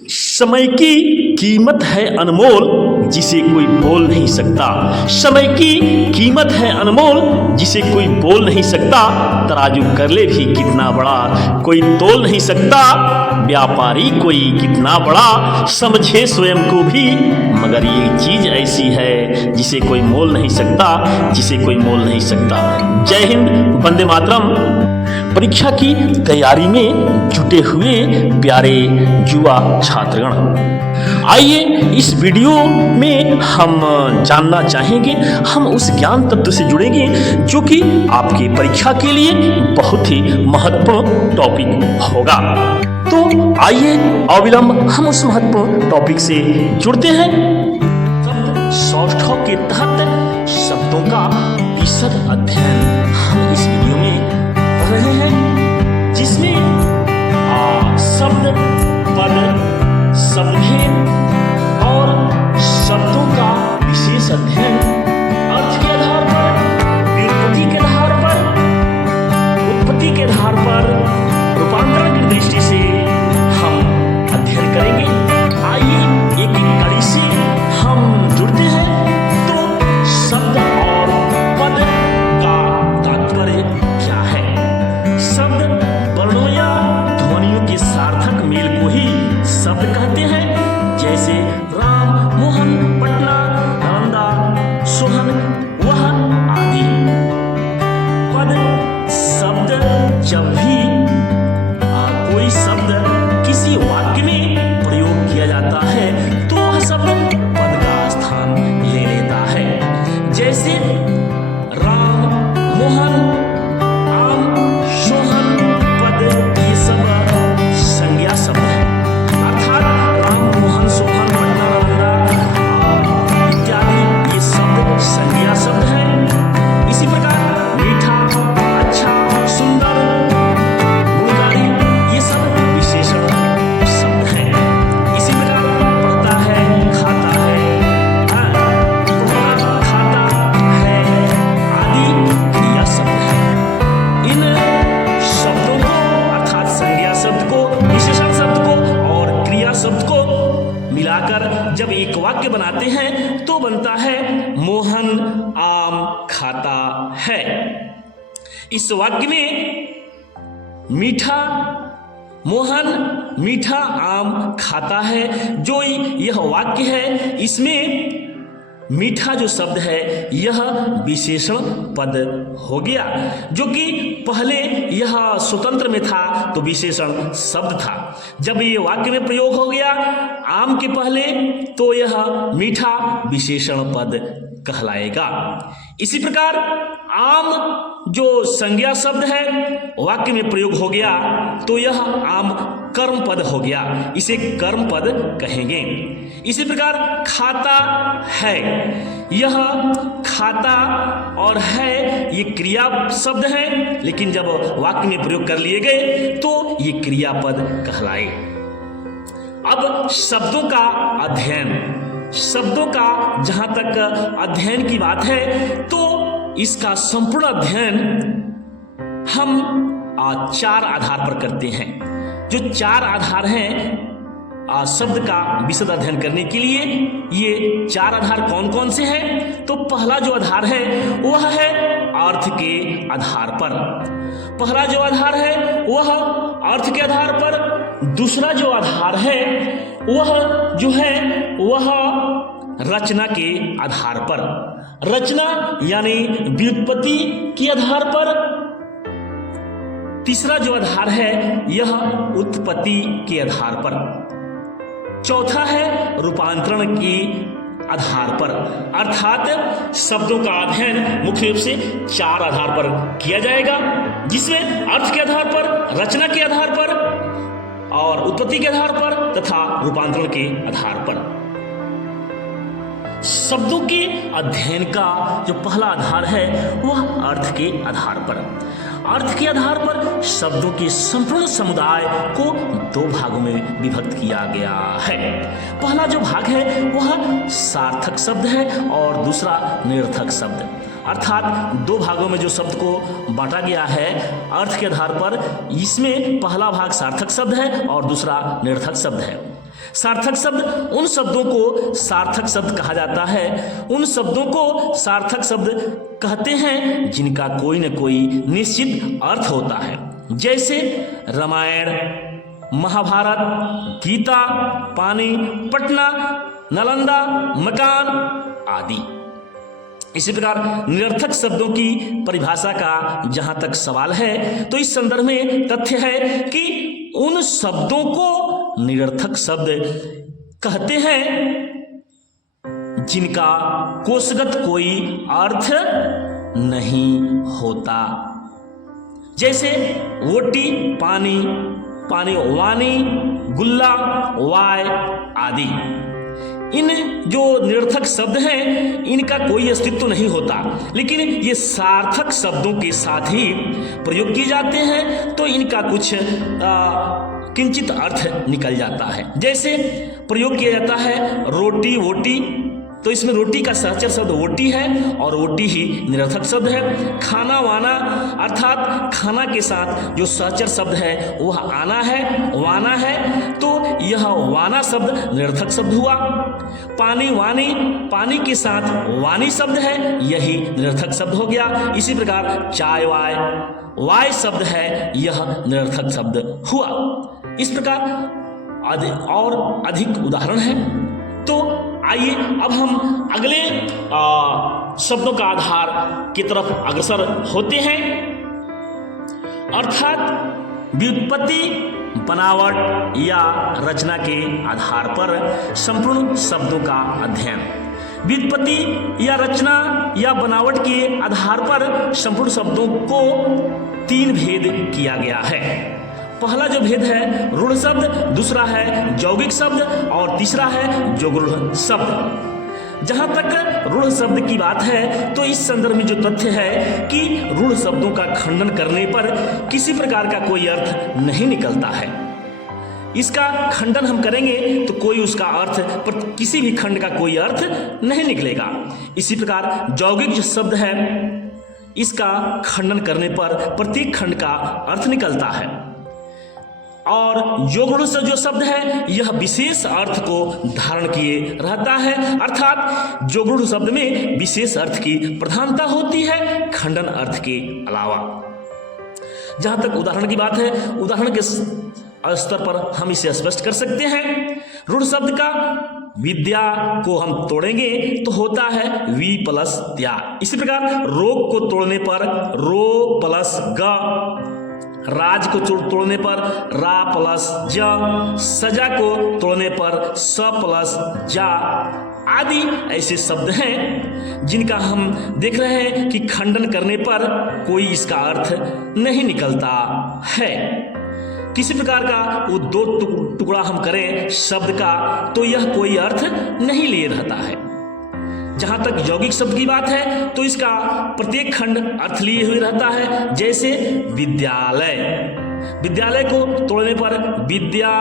समय की कीमत है अनमोल जिसे कोई बोल नहीं सकता। समय की कीमत है अनमोल जिसे कोई बोल नहीं सकता। तराजू कर ले भी कितना बड़ा कोई तोल नहीं सकता। व्यापारी कोई कितना बड़ा समझे स्वयं को भी, मगर ये चीज ऐसी है जिसे कोई मोल नहीं सकता, जिसे कोई मोल नहीं सकता। जय हिंद, वंदे मातरम। परीक्षा की तैयारी में जुटे हुए प्यारे युवा छात्रगण, आइए इस वीडियो में हम जानना चाहेंगे, हम उस ज्ञान तत्व से जुड़ेंगे जो कि आपकी परीक्षा के लिए बहुत ही महत्वपूर्ण टॉपिक होगा। तो आइए अविलंब हम उस महत्वपूर्ण टॉपिक से जुड़ते हैं। शब्द सौष्ठव के तहत शब्दों का विशद अध्ययन हम इस वीडियो में कर रहे हैं, जिसमें शब्द, पद, शब्दभेद और शब्दों का विशेष अध्ययन अर्थ के आधार पर, व्युत्पत्ति के आधार पर, उत्पत्ति के आधार पर, रूपांतरण की दृष्टि से हम अध्ययन करेंगे। आइए एक एक कड़ी से हम जुड़ते हैं। तो शब्द और पद का तात्पर्य क्या है? शब्द वर्णों या ध्वनियों के सार्थक मेल को ही शब्द कहते हैं, जैसे राम, मोहन, पटना, नालंदा, सोहन, वह आदि। पद शब्द जब भी कोई शब्द किसी वाक्य में प्रयोग किया जाता है तो वह शब्द पद का स्थान ले लेता है। जैसे राम, मोहन, आम, सोहन, पद, ये सब संज्ञा शब्द है। अर्थात राम, मोहन, सोहन, पटना, नालंदा इत्यादि ये शब्द संज्ञा शब्द है। इसी प्रकार मीठा, अच्छा, सुंदर, गुणकारी ये सब विशेषण शब्द हैं। इसी प्रकार पढ़ता है, खाता है, खाता है आदि क्रिया शब्द है। इन शब्दों को अर्थात संज्ञा शब्द को, विशेषण शब्द को और क्रिया शब्द को मिलाकर जब एक वाक्य बनाते हैं तो बनता है मोहन आम खाता है। इस वाक्य में मीठा, मोहन मीठा आम खाता है, जो यह वाक्य है इसमें मीठा जो शब्द है यह विशेषण पद हो गया, जो कि पहले यह स्वतंत्र में था तो विशेषण शब्द था। जब ये वाक्य में प्रयोग हो गया आम के पहले तो यह मीठा विशेषण पद कहलाएगा। इसी प्रकार आम जो संज्ञा शब्द है वाक्य में प्रयोग हो गया तो यह आम कर्म पद हो गया, इसे कर्म पद कहेंगे। इसी प्रकार खाता है, यह खाता और है ये क्रिया शब्द है, लेकिन जब वाक्य में प्रयोग कर लिए गए तो ये क्रियापद कहलाए। अब शब्दों का अध्ययन, शब्दों का जहां तक अध्ययन की बात है तो इसका संपूर्ण अध्ययन हम 4 आधार पर करते हैं। जो 4 आधार हैं शब्द का विशद अध्ययन करने के लिए, ये 4 आधार कौन कौन से हैं? तो पहला जो आधार है वह है अर्थ के आधार पर। पहला जो आधार है वह अर्थ के आधार पर। दूसरा जो आधार है वह जो है वह रचना के आधार पर, रचना यानी व्युत्पत्ति के आधार पर। तीसरा जो आधार है यह उत्पत्ति के आधार पर। चौथा है रूपांतरण के आधार पर। अर्थात शब्दों का अध्ययन मुख्य रूप से 4 आधार पर किया जाएगा, जिसमें अर्थ के आधार पर, रचना के आधार पर और उत्पत्ति के आधार पर तथा रूपांतरण के आधार पर। शब्दों के अध्ययन का जो पहला आधार है वह अर्थ के आधार पर। अर्थ के आधार पर शब्दों के संपूर्ण समुदाय को 2 भागों में विभक्त किया गया है। पहला जो भाग है वह सार्थक शब्द है और दूसरा निरर्थक शब्द। अर्थात 2 भागों में जो शब्द को बांटा गया है अर्थ के आधार पर, इसमें पहला भाग सार्थक शब्द है और दूसरा निरर्थक शब्द है। सार्थक शब्द उन शब्दों को सार्थक शब्द कहा जाता है, उन शब्दों को सार्थक शब्द कहते हैं जिनका कोई न कोई निश्चित अर्थ होता है, जैसे रामायण, महाभारत, गीता, पानी, पटना, नालंदा, मकान आदि। इसी प्रकार निरर्थक शब्दों की परिभाषा का जहां तक सवाल है तो इस संदर्भ में तथ्य है कि उन शब्दों को निरर्थक शब्द कहते हैं जिनका कोशगत कोई अर्थ नहीं होता, जैसे वोटी, पानी, पानी वानी, गुल्ला, वाय आदि। इन जो निरर्थक शब्द हैं इनका कोई अस्तित्व नहीं होता, लेकिन ये सार्थक शब्दों के साथ ही प्रयोग किए जाते हैं तो इनका कुछ किंचित अर्थ निकल जाता है। जैसे प्रयोग किया जाता है रोटी, वोटी, तो इसमें रोटी का सहचर शब्द वोटी है और वोटी ही निरर्थक शब्द है। खाना वाना अर्थात खाना के साथ जो सहचर शब्द है वह आना है, वाना है, तो यह वाना शब्द निरर्थक शब्द हुआ। पानी वानी, पानी के साथ वानी शब्द है, यही निरर्थक शब्द हो गया। इसी प्रकार चाय वाय, वाय शब्द है, यह निरर्थक शब्द हुआ। इस प्रकार और अधिक उदाहरण है। तो आइए अब हम अगले शब्दों का आधार की तरफ अग्रसर होते हैं, अर्थात व्युत्पत्ति, बनावट या रचना के आधार पर संपूर्ण शब्दों का अध्ययन। व्युत्पत्ति या रचना या बनावट के आधार पर संपूर्ण शब्दों को 3 भेद किया गया है। पहला जो भेद है रूढ़ शब्द, दूसरा है यौगिक शब्द और तीसरा है जोगरूढ़ शब्द। जहां तक रूढ़ शब्द की बात है तो इस संदर्भ में जो तथ्य है कि रूढ़ शब्दों का खंडन करने पर किसी प्रकार का कोई अर्थ नहीं निकलता है। इसका खंडन हम करेंगे तो कोई उसका अर्थ पर किसी भी खंड का कोई अर्थ नहीं निकलेगा। इसी प्रकार यौगिक जो शब्द है इसका खंडन करने पर प्रत्येक खंड का अर्थ निकलता है, और जोगरूढ़ जो शब्द है यह विशेष अर्थ को धारण किए रहता है, अर्थात जोगरूढ़ शब्द में विशेष अर्थ की प्रधानता होती है खंडन अर्थ के अलावा। जहां तक उदाहरण की बात है, उदाहरण के स्तर पर हम इसे स्पष्ट कर सकते हैं। रूढ़ शब्द का विद्या को हम तोड़ेंगे तो होता है वी प्लस द्या। इसी प्रकार रोग को तोड़ने पर रो प्लस ग, राज को तोड़ने पर रा प्लस ज, सजा को तोड़ने पर स प्लस जा आदि ऐसे शब्द हैं जिनका हम देख रहे हैं कि खंडन करने पर कोई इसका अर्थ नहीं निकलता है। किसी प्रकार का वो 2 टुकड़ा हम करें शब्द का तो यह कोई अर्थ नहीं ले रहता है। जहां तक यौगिक शब्द की बात है तो इसका प्रत्येक खंड अर्थ लिए हुए रहता है, जैसे विद्यालय। विद्यालय को तोड़ने पर विद्या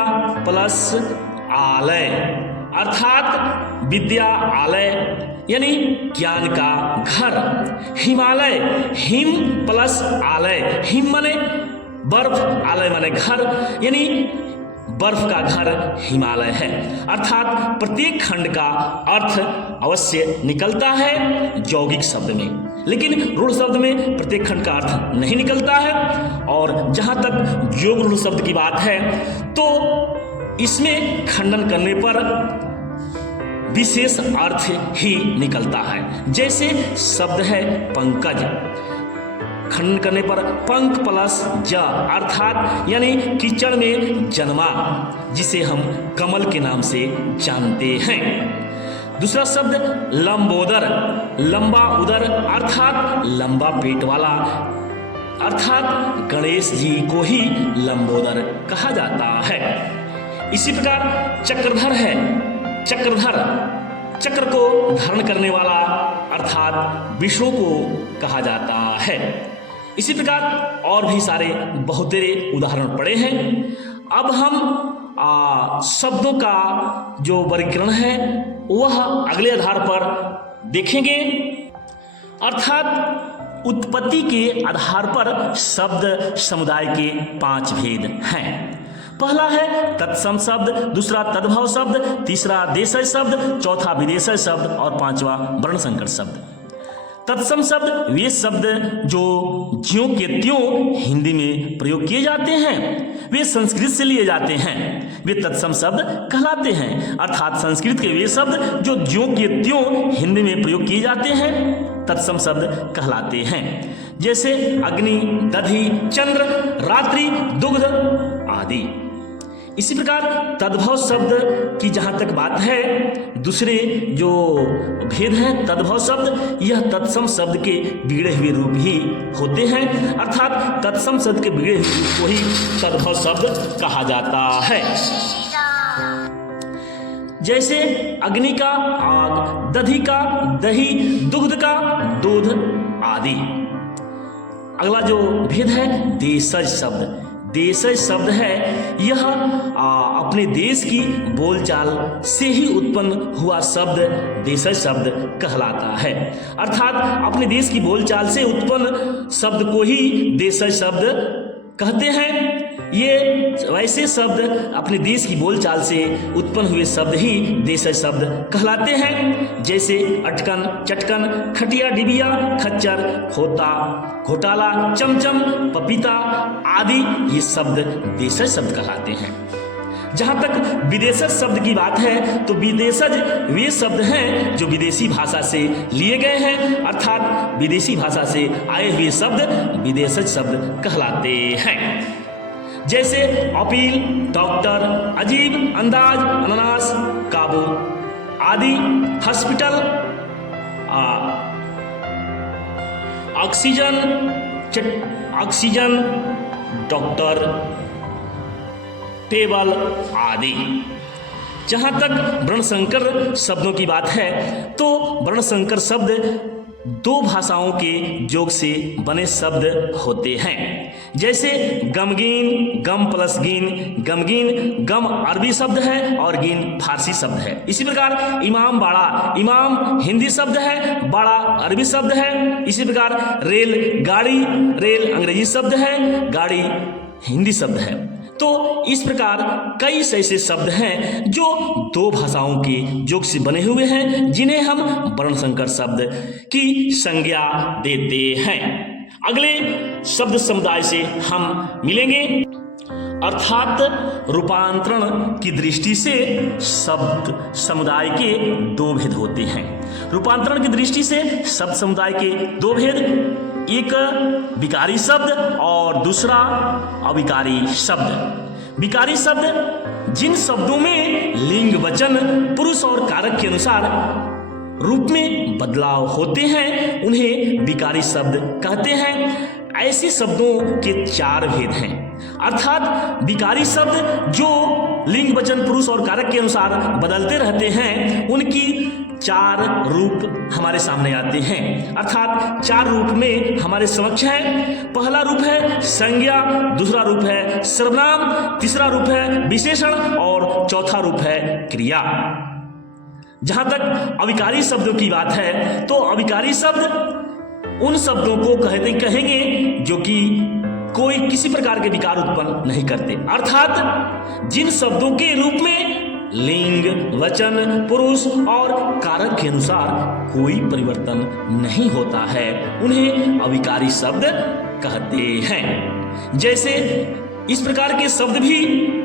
प्लस आलय, अर्थात विद्या आलय यानी ज्ञान का घर। हिमालय, हिम प्लस आलय, हिम माने बर्फ, आलय माने घर, यानी बर्फ का घर हिमालय है। अर्थात प्रत्येक खंड का अर्थ अवश्य निकलता है यौगिक शब्द में, लेकिन रूढ़ शब्द में प्रत्येक खंड का अर्थ नहीं निकलता है। और जहां तक जोगरूढ़ शब्द की बात है तो इसमें खंडन करने पर विशेष अर्थ ही निकलता है। जैसे शब्द है पंकज, खंडन करने पर पंख प्लस ज, अर्थात यानी कीचड़ में जन्मा, जिसे हम कमल के नाम से जानते हैं। दूसरा शब्द लंबोदर, लंबा उदर अर्थात लंबा पेट वाला, अर्थात गणेश जी को ही लंबोदर कहा जाता है। इसी प्रकार चक्रधर है, चक्रधर चक्र को धारण करने वाला अर्थात विष्णु को कहा जाता है। इसी प्रकार और भी सारे बहुत तेरे उदाहरण पड़े हैं। अब हम शब्दों का जो वर्गीकरण है वह अगले आधार पर देखेंगे, अर्थात उत्पत्ति के आधार पर शब्द समुदाय के 5 भेद हैं। पहला है तत्सम शब्द, दूसरा तद्भव शब्द, तीसरा देशज शब्द, चौथा विदेशज शब्द और पांचवा वर्णसंकर शब्द। तत्सम शब्द वे शब्द जो ज्यों के त्यों हिंदी में प्रयोग किए जाते हैं, वे संस्कृत से लिए जाते हैं, वे तत्सम शब्द कहलाते हैं। अर्थात संस्कृत के वे शब्द जो ज्यों के त्यों हिंदी में प्रयोग किए जाते हैं तत्सम शब्द कहलाते हैं। जैसे अग्नि, दधि, चंद्र, रात्रि, दुग्ध आदि। इसी प्रकार तद्भव शब्द की जहाँ तक बात है, दूसरे जो भेद हैं तद्भव शब्द, यह तत्सम शब्द के बिगड़े हुए रूप ही होते हैं। अर्थात तत्सम शब्द के बिगड़े हुए रूप को ही तद्भव शब्द कहा जाता है। जैसे अग्नि का आग, दधि का दही, दुग्ध का दूध आदि। अगला जो भेद है देशज शब्द। देशज शब्द है यह अपने देश की बोलचाल से ही उत्पन्न हुआ शब्द देशज शब्द कहलाता है। अर्थात अपने देश की बोलचाल से उत्पन्न शब्द को ही देशज शब्द कहते हैं। ये वैसे शब्द अपने देश की बोलचाल से उत्पन्न हुए शब्द ही देशज शब्द कहलाते हैं। जैसे अटकन, चटकन, खटिया, डिबिया, खच्चर, होता, घोटाला, चमचम, पपीता आदि ये शब्द देशज शब्द कहलाते हैं। जहाँ तक विदेशज शब्द की बात है तो विदेशज वे शब्द हैं जो विदेशी भाषा से लिए गए हैं। अर्थात विदेशी भाषा से आए हुए शब्द विदेशज शब्द कहलाते हैं। जैसे अपील, डॉक्टर, अजीब, अंदाज, अनानास, काबू आदि। हॉस्पिटल, ऑक्सीजन, डॉक्टर, टेबल आदि। जहाँ तक वर्णसंकर शब्दों की बात है तो वर्णसंकर शब्द दो भाषाओं के योग से बने शब्द होते हैं। जैसे गमगीन, गम प्लस गिन, गमगीन गम अरबी शब्द है और गिन फारसी शब्द है। इसी प्रकार इमाम बाड़ा, इमाम हिंदी शब्द है, बाड़ा अरबी शब्द है। इसी प्रकार रेल गाड़ी, रेल अंग्रेजी शब्द है, गाड़ी हिंदी शब्द है। तो इस प्रकार कई ऐसे शब्द हैं जो दो भाषाओं के योग से बने हुए हैं जिन्हें हम वर्णसंकर शब्द की संज्ञा देते हैं। अगले शब्द समुदाय से हम मिलेंगे। अर्थात रूपांतरण की दृष्टि से शब्द समुदाय के दो भेद होते हैं। रूपांतरण की दृष्टि से शब्द समुदाय के दो भेद, एक विकारी शब्द और दूसरा अविकारी शब्द। विकारी शब्द जिन शब्दों में लिंग, वचन, पुरुष और कारक के अनुसार रूप में बदलाव होते हैं उन्हें विकारी शब्द कहते हैं। ऐसे शब्दों के चार भेद हैं। अर्थात विकारी शब्द जो लिंग, वचन, पुरुष और कारक के अनुसार बदलते रहते हैं उनकी चार रूप हमारे सामने आते हैं। अर्थात चार रूप में हमारे समक्ष है। पहला रूप है संज्ञा, दूसरा रूप है सर्वनाम, तीसरा रूप है विशेषण और चौथा रूप है क्रिया। जहां तक अविकारी शब्दों की बात है तो अविकारी शब्द उन शब्दों को कहेंगे जो कि कोई किसी प्रकार के विकार उत्पन्न नहीं करते। अर्थात जिन शब्दों के रूप में लिंग, वचन, पुरुष और कारक के अनुसार कोई परिवर्तन नहीं होता है उन्हें अविकारी शब्द कहते हैं। जैसे इस प्रकार के शब्द भी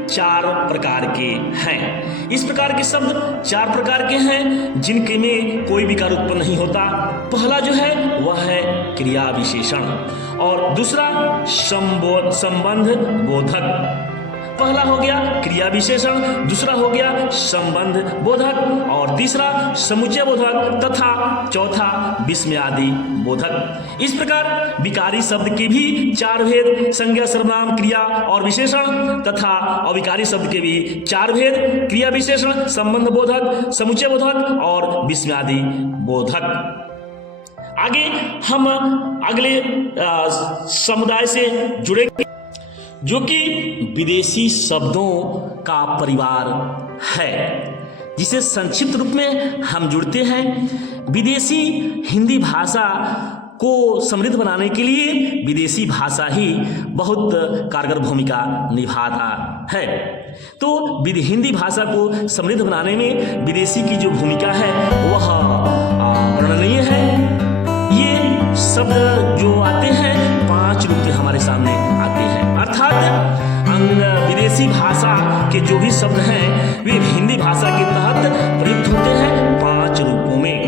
चार प्रकार के हैं। इस प्रकार के शब्द चार प्रकार के हैं जिनके में कोई विकार उत्पन्न नहीं होता। पहला जो है वह है क्रिया विशेषण और दूसरा संबंध बोधक। पहला हो गया क्रिया विशेषण, दूसरा हो गया संबंध बोधक और तीसरा समुच्चय बोधक तथा चौथा विस्मयादि बोधक। इस प्रकार विकारी शब्द के भी चार भेद, संज्ञा, सर्वनाम, क्रिया और विशेषण तथा अविकारी शब्द के भी चार भेद, क्रिया विशेषण, संबंध बोधक, समुच्चय बोधक और विस्मयादि बोधक। आगे हम अगले समुदाय से जुड़ेंगे जो कि विदेशी शब्दों का परिवार है, जिसे संक्षिप्त रूप में हम जुड़ते हैं। विदेशी हिंदी भाषा को समृद्ध बनाने के लिए विदेशी भाषा ही बहुत कारगर भूमिका निभाता है। तो हिंदी भाषा को समृद्ध बनाने में विदेशी की जो भूमिका है वह वर्णनीय है। ये शब्द जो आते हैं 5 रूप के हमारे सामने आते हैं, अर्थात विदेशी भाषा के जो भी शब्द हैं वे हिंदी भाषा के तहत प्रयुक्त होते हैं 5 रूपों में।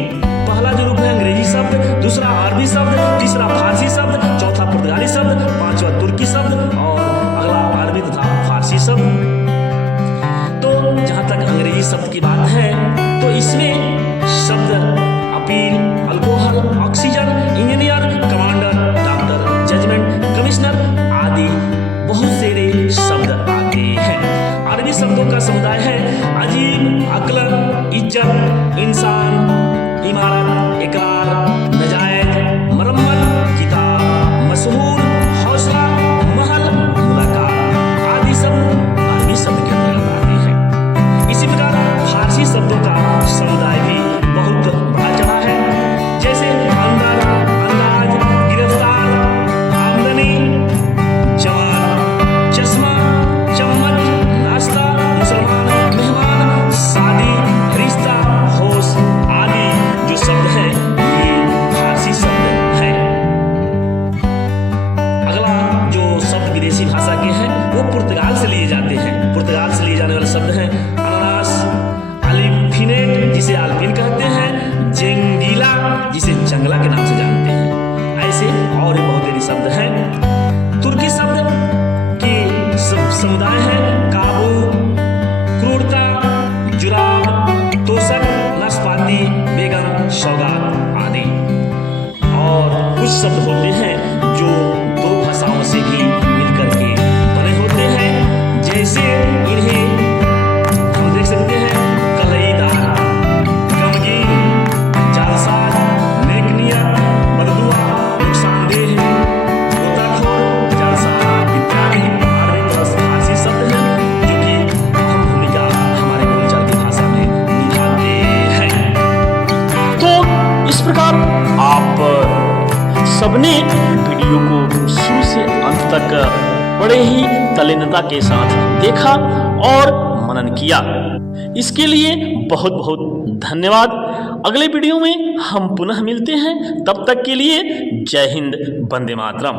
पहला जो रूप है अंग्रेजी शब्द, दूसरा अरबी शब्द, तीसरा फारसी शब्द, चौथा पुर्तगाली शब्द, पांचवा तुर्की शब्द और अगला अरबी तथा फारसी शब्द। तो जहां तक अंग्रेजी शब्द की बात है तो इसमें शब्द appeal, alcohol, oxygen, engineer, commander, doctor, judgement, commissioner आदि बहुत सारे शब्द आते हैं। अरबी शब्दों का समुदाय है अजीब, अक्ल, इज्जत, इंसान, इमारत, इकरार, नजायज, मरम्मत, किताब, मशहूर, हौसला, महल, मुलाकात आदि शब्द अरबी शब्द के अंतर्गत आते हैं। इसी प्रकार फारसी शब्दों का समुदाय भी बहुत बड़ा चढ़ा है, जैसे अंदर, अंदाज, गिरफ्तार, आमदनी, जवान, चश्मा, चम्मच, नाश्ता, मुसलमान, मेहमान, शादी, रिश्ता, होश आदि जो शब्द हैं ये फारसी शब्द हैं। अगला जो शब्द विदेशी भाषा के हैं वो पुर्तगाल से लिए जाते हैं। पुर्तगाल से लिए जाने वाले शब्द हैं अनानास, अलिफिनेट जिसे आल्पिन कहते हैं, जेंगीला जिसे जंगला के नाम से जानते हैं। ऐसे और भी बहुत सारे शब्द हैं। तुर्की शब्द के समुदाय है काबू, क्रूरता, जुराब, तोशक, नाशपाती, बेगम, सौगात आदि। और कुछ शब्द होते हैं जो 2 भाषाओं से भी मिलकर के बने होते हैं, जैसे इन्हें हम देख सकते हैं कलईदार, गमगीन, जालसाज, नेकनियत, बददुआ, नुकसानदेह, गोताखोर, जालसाज इत्यादि फारसी शब्द हैं जो कि अहम भूमिका हमारे बोलचाल की भाषा में निभाते हैं। तो इस प्रकार आप सबने वीडियो को शुरू से अंत तक बड़े ही तल्लीनता के साथ देखा और मनन किया, इसके लिए बहुत बहुत धन्यवाद। अगले वीडियो में हम पुनः मिलते हैं, तब तक के लिए जय हिंद, वंदे मातरम।